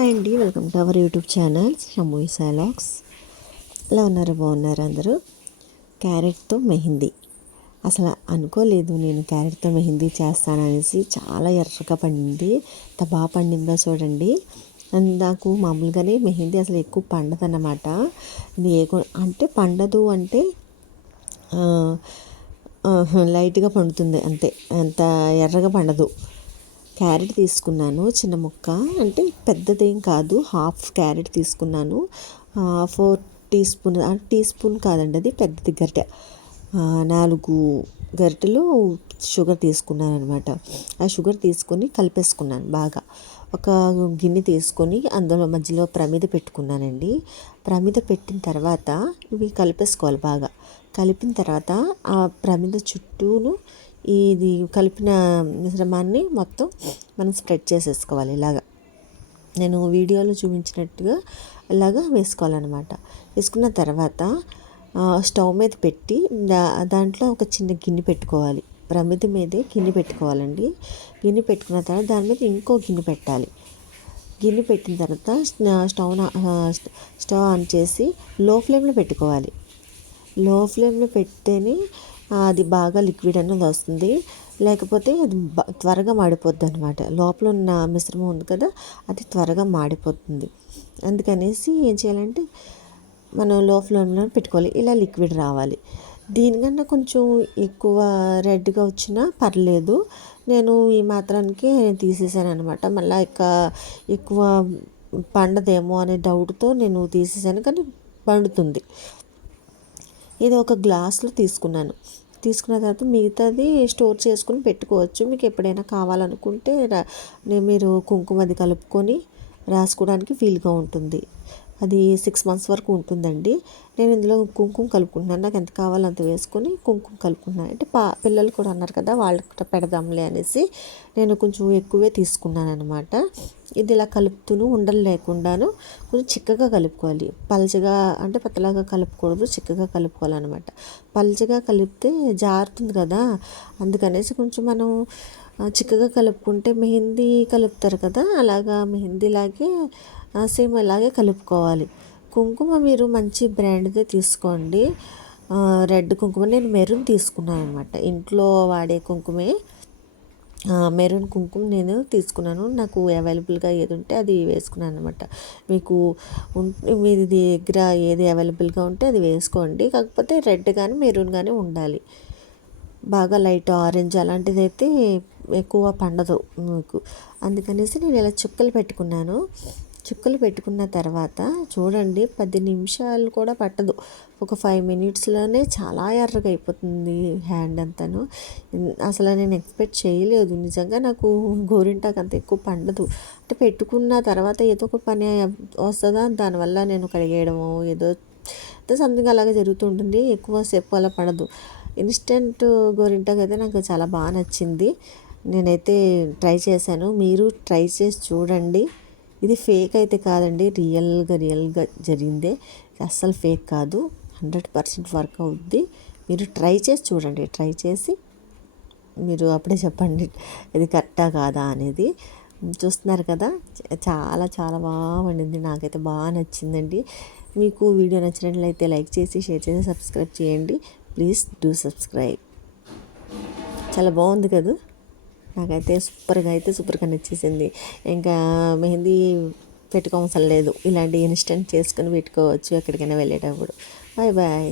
Hi అండి welcome to our YouTube channel. షమ్మూయి సాలాక్స్. ఎలా ఉన్నారు? బాగున్నారు అందరూ? క్యారెట్తో మెహందీ. అసలు అనుకోలేదు నేను క్యారెట్తో మెహందీ చేస్తాననేసి. చాలా ఎర్రగా పండింది. ఎంత బాగా పండిందో చూడండి. నాకు మామూలుగానే మెహందీ అసలు ఎక్కువ పండదన్నమాట. ఇది ఏ అంటే పండదు అంటే లైట్గా పండుతుంది అంతే. అంత ఎర్రగా పండదు. క్యారెట్ తీసుకున్నాను చిన్న ముక్క. అంటే పెద్దదేం కాదు హాఫ్ క్యారెట్ తీసుకున్నాను. Four teaspoon teaspoon కాదండి అది పెద్దది గరిటె. నాలుగు గరిటెలు షుగర్ తీసుకున్నాను అనమాట ఆ షుగర్ తీసుకొని కలిపేసుకున్నాను బాగా. ఒక గిన్నె తీసుకొని అందులో మధ్యలో ప్రమిద పెట్టుకున్నానండి. ప్రమిద పెట్టిన తర్వాత ఇవి కలిపేసుకోవాలి బాగా. కలిపిన తర్వాత ఆ ప్రమిద చుట్టూను ఇది కలిపిన మిశ్రమాన్ని మొత్తం మనం స్ప్రెడ్ చేసేసుకోవాలి ఇలాగా. నేను వీడియోలో చూపించినట్టుగా ఇలాగా వేసుకోవాలన్నమాట. వేసుకున్న తర్వాత స్టవ్ మీద పెట్టి దాంట్లో ఒక చిన్న గిన్నె పెట్టుకోవాలి. ప్రమిది మీదే గిన్నె పెట్టుకోవాలండి. గిన్నె పెట్టుకున్న తర్వాత దాని మీద ఇంకో గిన్నె పెట్టాలి. గిన్నె పెట్టిన తర్వాత స్టవ్ స్టవ్ ఆన్ చేసి లో ఫ్లేమ్లో పెట్టుకోవాలి. లో ఫ్లేమ్లో పెడితేనే అది బాగా లిక్విడ్ అనేది వస్తుంది. లేకపోతే అది త్వరగా మాడిపోద్ది అనమాట లోపల ఉన్న మిశ్రమం ఉంది కదా అది త్వరగా మాడిపోతుంది. అందుకనేసి ఏం చేయాలంటే మనం లో ఫ్లేమ్లో పెట్టుకోవాలి. ఇలా లిక్విడ్ రావాలి. దీనికన్నా కొంచెం ఎక్కువ రెడ్గా వచ్చినా పర్లేదు. నేను ఈ మాత్రానికి తీసేసాను అనమాట మళ్ళీ ఇక ఎక్కువ పండదేమో అనే డౌట్తో నేను తీసేసాను. కానీ పండుతుంది. ఇది ఒక గ్లాస్లో తీసుకున్నాను. తీసుకున్న తర్వాత మిగతాది స్టోర్ చేసుకుని పెట్టుకోవచ్చు. మీకు ఎప్పుడైనా కావాలనుకుంటే మీరు కుంకుమది కలుపుకొని రాసుకోవడానికి వీలుగా ఉంటుంది. అది సిక్స్ మంత్స్ వరకు ఉంటుందండి. నేను ఇందులో కుంకుమ కలుపుకుంటున్నాను. నాకు ఎంత కావాలో అంత వేసుకొని కుంకుమ కలుపుకున్నాను అంటే పా పిల్లలు కూడా అన్నారు కదా వాళ్ళకి పెడదాంలే అనేసి నేను కొంచెం ఎక్కువే తీసుకున్నాను అనమాట ఇది ఇలా కలుపుతూను ఉండలు లేకుండాను కొంచెం చిక్కగా కలుపుకోవాలి. పల్చగా అంటే పతలాగా కలుపుకూడదు చిక్కగా కలుపుకోవాలన్నమాట. పల్చగా కలిపితే జారుతుంది కదా అందుకనేసి కొంచెం మనం చిక్కగా కలుపుకుంటే మెహందీ కలుపుతారు కదా అలాగా మెహందీలాగే సేమ్ అలాగే కలుపుకోవాలి. కుంకుమ మీరు మంచి బ్రాండ్దే తీసుకోండి. రెడ్ కుంకుమ నేను మెరూన్ తీసుకున్నాను అనమాట ఇంట్లో వాడే కుంకుమే. మెరూన్ కుంకుమ నేను తీసుకున్నాను. నాకు అవైలబుల్గా ఏది ఉంటే అది వేసుకున్నాను అనమాట మీకు మీ దగ్గర ఏది అవైలబుల్గా ఉంటే అది వేసుకోండి. కాకపోతే రెడ్ కానీ మెరూన్ కానీ ఉండాలి. బాగా లైట్ ఆరెంజ్ అలాంటిది అయితే ఎక్కువ పండదు మీకు. అందుకనేసి నేను ఇలా చుక్కలు పెట్టుకున్నాను. చుక్కలు పెట్టుకున్న తర్వాత చూడండి పది నిమిషాలు కూడా పట్టదు. ఒక ఫైవ్ మినిట్స్లోనే చాలా ఎర్రగా అయిపోతుంది హ్యాండ్ అంతాను. అసలు నేను ఎక్స్పెక్ట్ చేయలేదు. నిజంగా నాకు గోరింటాకు అంత ఎక్కువ పండదు. అంటే పెట్టుకున్న తర్వాత ఏదో ఒక పని వస్తుందా? దానివల్ల నేను కడిగేయడము ఏదో సంథింగ్ అలాగే జరుగుతుంటుంది. ఎక్కువసేపు అలా పడదు. ఇన్స్టెంట్ గోరింటాకు అయితే నాకు చాలా బాగా నచ్చింది. నేనైతే ట్రై చేశాను. మీరు ట్రై చేసి చూడండి. ఇది ఫేక్ అయితే కాదండి. రియల్గా రియల్గా జరిగిందే. అస్సలు ఫేక్ కాదు. హండ్రెడ్ పర్సెంట్ వర్క్ అవుద్ది. మీరు ట్రై చేసి చూడండి. ట్రై చేసి మీరు అప్పుడే చెప్పండి. ఇది కరెక్టా కాదా అనేది. చూస్తున్నారు కదా? చాలా చాలా బాగా వండింది. నాకైతే బాగా నచ్చిందండి. మీకు వీడియో నచ్చినట్లయితే లైక్ చేసి షేర్ చేసి సబ్స్క్రైబ్ చేయండి. Please do subscribe. చాలా బాగుంది కదా? నాకైతే సూపర్గా అయితే సూపర్గా నచ్చేసింది. ఇంకా మెహందీ పెట్టుకోవసరం లేదు. ఇలాంటి ఇన్స్టెంట్ చేసుకుని పెట్టుకోవచ్చు ఎక్కడికైనా వెళ్ళేటప్పుడు. Bye bye.